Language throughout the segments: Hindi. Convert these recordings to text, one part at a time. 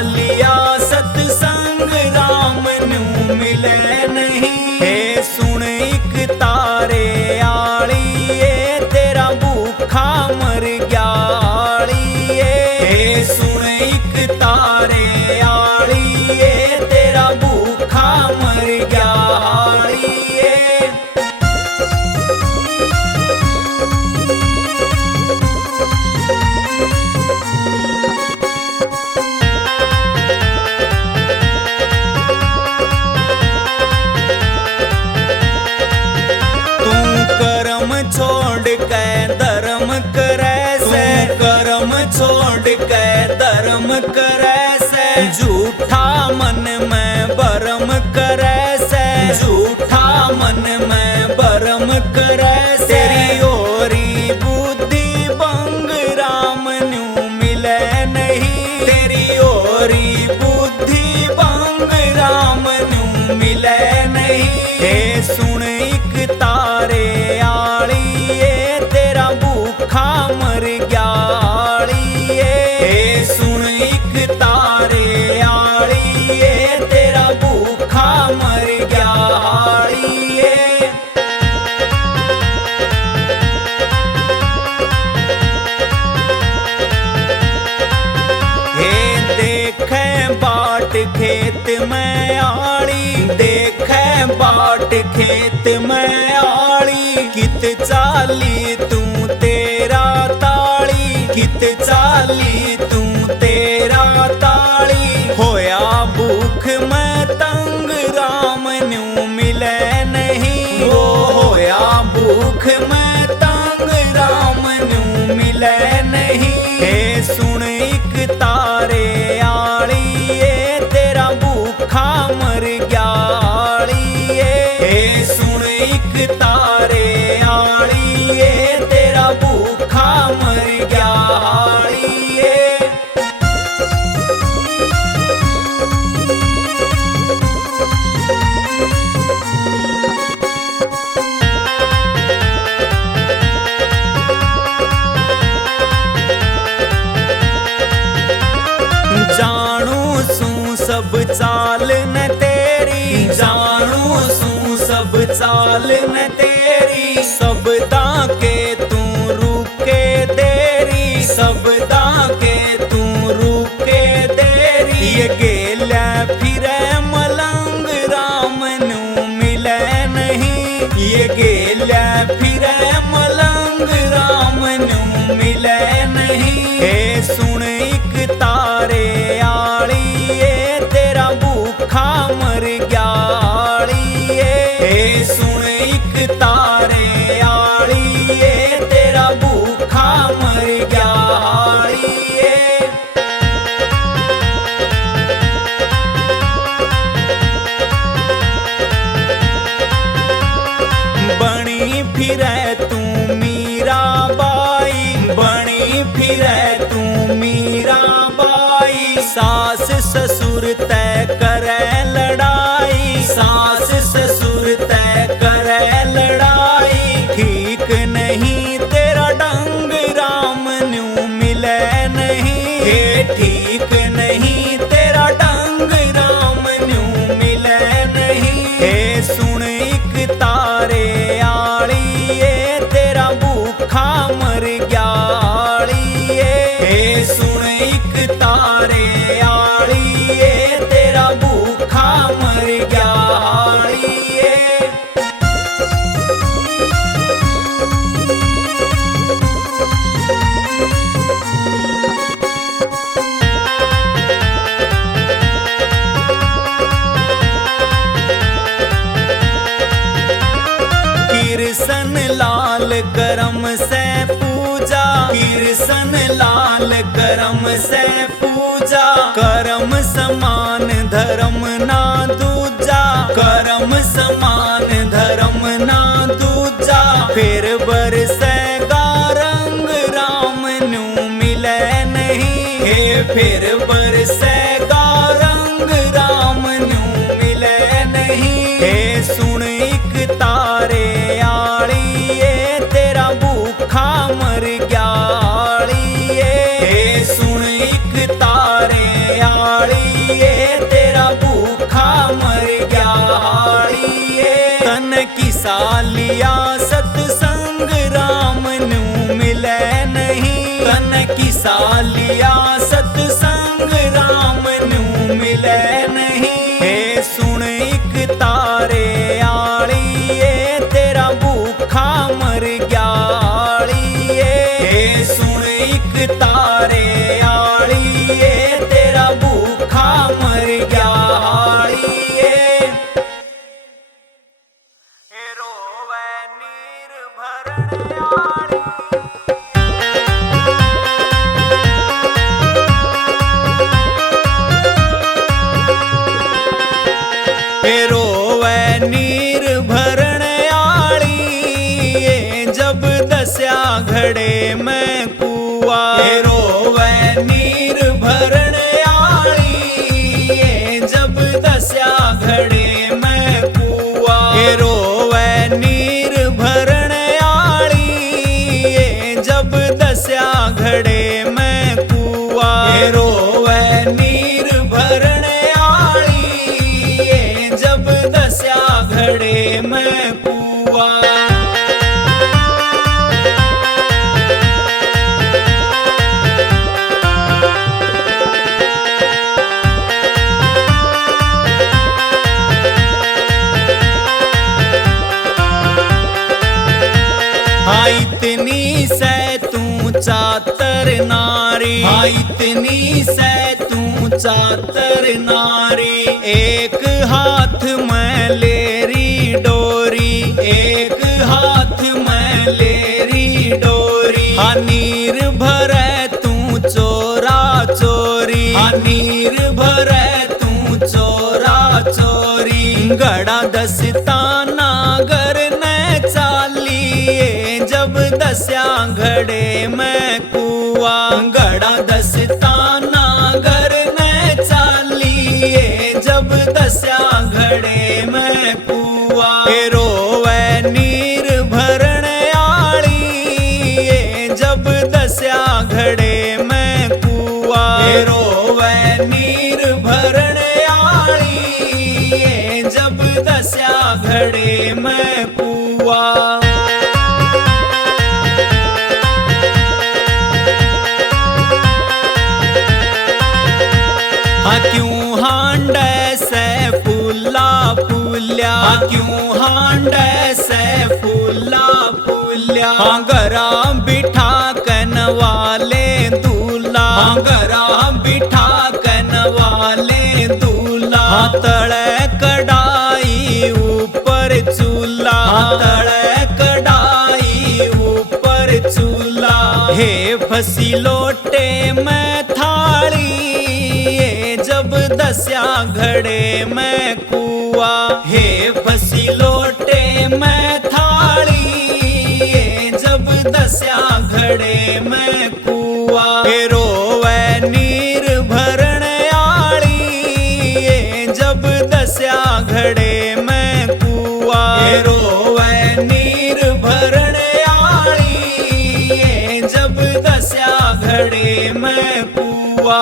लिया सतसंग राम नू मिले नहीं। हे सुन एक तारे आली ए तेरा भूखा मर गया आली ए। हे सुन एक तारे आली ए तेरा भूखा मर गया आली ए। छोड़ के धर्म करे से, कर्म छोड़ के धर्म करे से, झूठा मन में भरम करे से, झूठा मन में भरम करे से। तेरी ओरी बुद्धि भंग राम नू मिले नहीं। तेरी ओरी बुद्धि भंग राम नू मिले नहीं। हे सुन एक तारे आली ए तेरा भूखा मर गया आली ए। हे सुन एक तारे आली ए तेरा भूखा मर गया आली ए। हे देखे बाट खेत में आली, देखे बाट खेत में आली, कित चाली तू तेरा ताली, कित चाली तू तेरा ताली। होया भूख में तंग राम नू मिले नहीं। वो होया भूख में तंग राम नू मिले नहीं। हे सुन एक तारे आली ए तेरा भूखा मर गया आली ए। हे सुन एक तारे आली ए तेरा भूखा मर गया आली ए। जानू सू सब चाल न तेरी, जानू सू सब चाल न तेरी, सब के तू रुके देरी, सब के तू रुके देरी। ये गेला फिरे मलंग राम नू मिले नहीं। ये गेला फिरे मलंग राम नू मिले नहीं। हे सुन एक तारे आली ए तेरा भूखा मर गया आली ए। हे सुन एक तारे आली ए तेरा भूखा मर गया आली ए। बनी फिरे तू मीरा बाई, बनी फिरे तू मीरा बाई। सास ससुर तय करे लड़ाई, सास ससुर तय करे लड़ाई। ठीक नहीं तेरा ढंग राम नू मिले नहीं। हे ठीक नहीं तेरा ढंग राम नू मिले नहीं। हे सुन एक तारे आली ए तेरा भूखा मर गया आली ए। हे सुन एक तारे आली ए तेरा भूखा मर गया आली ए। कृष्ण लाल करम से पूजा, कृष्ण लाल करम से पूजा। करम समान धर्म ना दूजा, करम समान धर्म ना दूजा। फिर बरसेगा रंग राम नू मिले नहीं। हे फिर बरसेगा रंग राम नू मिले नहीं। हे सुन एक तारे आली ए तेरा भूखा मर गया आली ए। हे सुन एक तारे आली सालिया सतसंग राम नू मिले नहीं, तन की सालिया सतसंग राम नू मिले नहीं। हे सुन एक तारे आली ये तेरा भूखा मर गया आली ये। हे सुन एक तारे आली ये तेरा भूखा मर गया आली ये। रोवे नीर भरण आली रोवे नीर भरण आली जब दस्या घड़े में कुआ। रोवे नीर भरण आली जब दस्या घड़े में कुआ। रोवे नीर भरण आली जब दस्या घड़े में कुआ। रोवे नीर भरण आली जब दस्या घड़े में कुआ। इतनी से तू चातर नारी, इतनी से तू चातर नारी। एक हाथ में लेरी डोरी, एक हाथ में लेरी डोरी। नीर भरे तू चोरा चोरी, नीर भरे तू चोरा चोरी। गड़ा दस्ताना गर ने चाली जब दस्या घड़े में कुआ। गड़ा दस्ताना घर ने चाली जब दस्या घड़े में कुआ। रोवे नीर भरण आली जब दस्या घड़े में कुआ। रोवे नीर भरण आली जब दस्या घड़े में कुआ। क्यों हांडे से फूला फूल्या, क्यों हांडे से फूला फूल्या। गरा बिठा कन वाले दूल्हा, गरा बिठा कन वाले दूल्हा। तड़े कड़ाई ऊपर चूल्हा, तड़े कड़ाई ऊपर चूल्हा। हे फसी लोटे में थाली जब दस्या घड़े में कुआ। हे फसी लोटे में थाली जब दस्या घड़े में कुआ। रोवे नीर भरण आली जब दस्या घड़े में कुआ। रोवे नीर भरण आली जब दस्या घड़े में कुआ।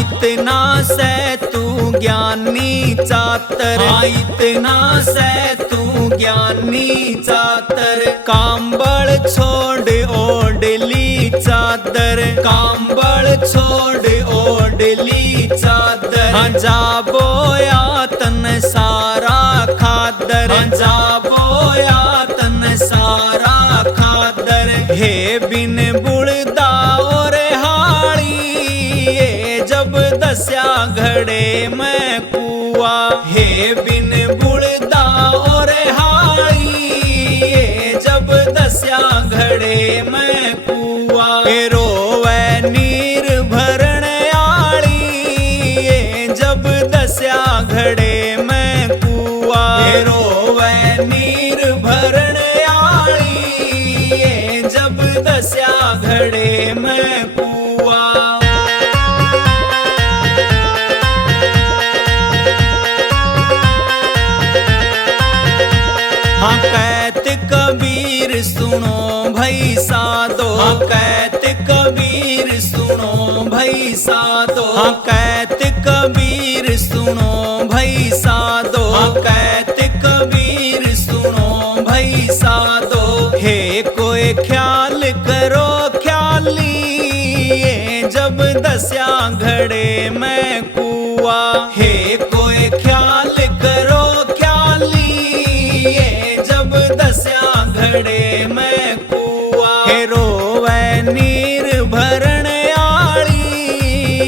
इतना से तू ज्ञानी चातर, इतना से तू ज्ञानी चातर। कांबड़ छोड़ ओढ़ली चादर, कांबड़ छोड़ ओढ़ली चादर। जाबो यातन सारा खादर, जाबो यातन सारा खादर। हे बिन बुड़दा और जब दस्या घड़े में कुआ। हे बिन बुड़दा और हाई जब दस्या घड़े में कुआ। रोवे नीर भरण आली जब दस्या घड़े में कुआ। रोवे नीर भरण आली जब दस्या घड़े में कुआ। हाँ कहत कबीर सुनो भई साधो, हाँ कहत कबीर सुनो भई साधो, हाँ कहत कबीर सुनो भई साधो, हाँ कहत कबीर सुनो भई साधो। हे कोई ख्याल करो ख्याली, ये जब दस्या घड़े में कुआ। हे कोई ख्याल करो ख्याली, ये जब दस्या घड़े में कुआ। हे रोवे नीर भरण आली,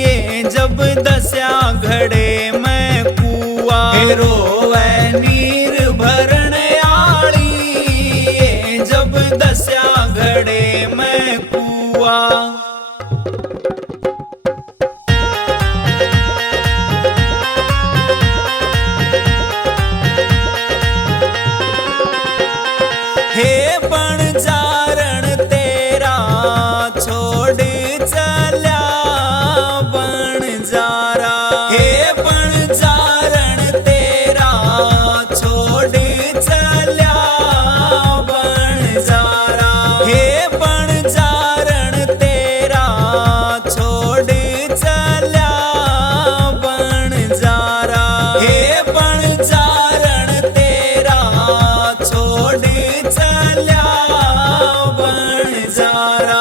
ये जब दस्या घड़े में कुआ। हे रोवे नीर भरण आली, ये जब दस्या घड़े में कुआ। हे बणजारण तेरा छोड़ चल्या बणजारा, हे बणजारण तेरा छोड़ चल्या बणजारा। हे बणजारण तेरा छोड़ चल्या बणजारा, हे बणजारण तेरा छोड़ चल्या बणजारा।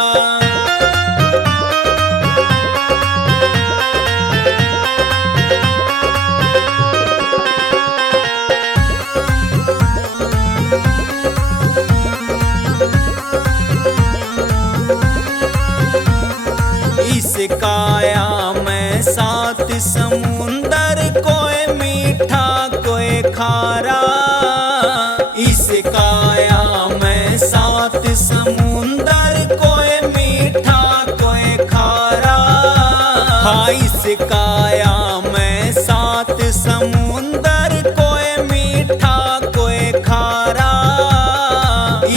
इस काया में सात समुंदर, कोई मीठा कोई खारा। इस काया में सात समुंदर, कोई मीठा कोई खारा। हाँ इस काया में सात समुंदर, कोई मीठा कोई खारा।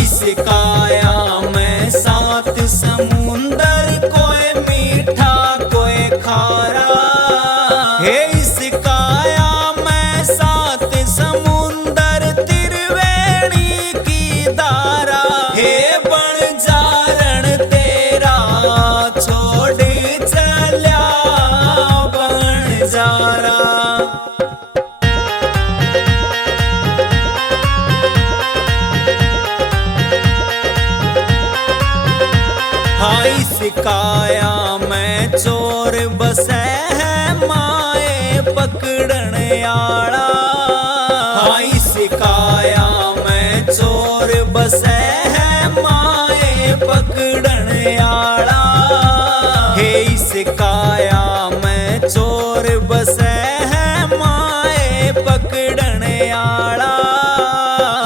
इस काया में सात समुंदर, कोई मीठा कोई खारा। हे इस काया में सात समुंदर, त्रिवेणी की धारा। हे बणजारण तेरा छोड़ चल्या बणजारा। हाँ इस काया में चोर बसे है माए पकड़न आला। हाँ इस काया में चोर बसे है माए पकड़न आला। हे इस काया में चोर बसे है माए पकड़न आला।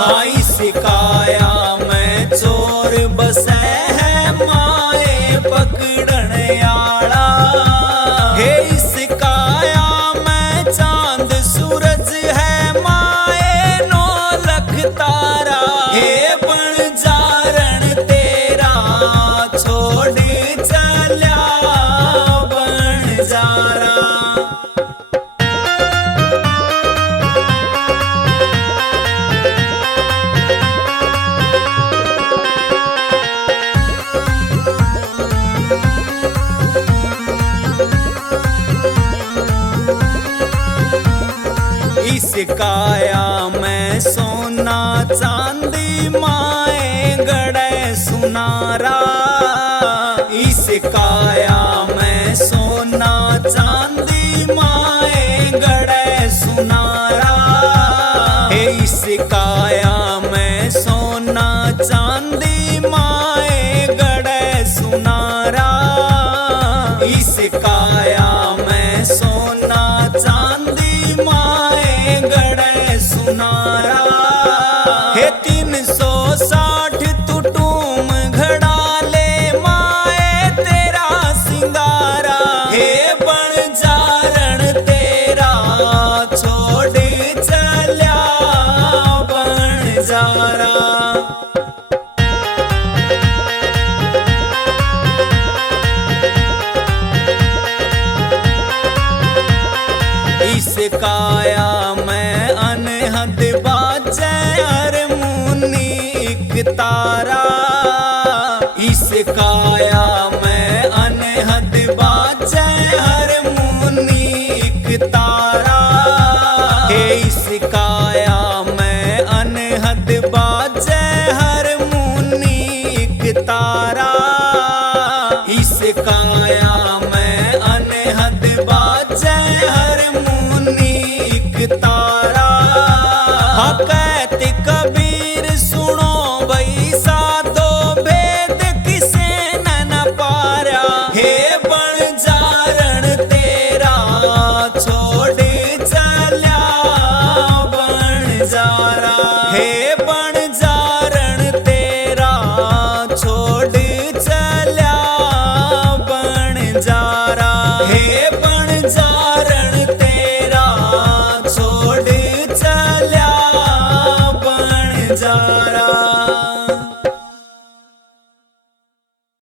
हाँ इस काया में चोर बसे है माए पकड़न आला। हे इस काया में चांद सूरज है माए नौ लख तारा। हे बणजारण तेरा छोड़ चल्या बणजारा। इस काया में सोना चांदी माए गड़े सुनारा। इस काया में सोना चांदी माए गड़े सुनारा। हे इस काया में सोना चांदी माए गड़े सुनारा। इस काया में सोना चांदी माए गड़े सुनारा। हे 360 तुटूम घड़ा ले माए तेरा सिंगारा। हे बणजारण तेरा छोड़ चल्या बणजारा। इस काया में अनहद बाजे अर मुन तारा, इस काया में अनहद बाजे हर मुनि एक तारा।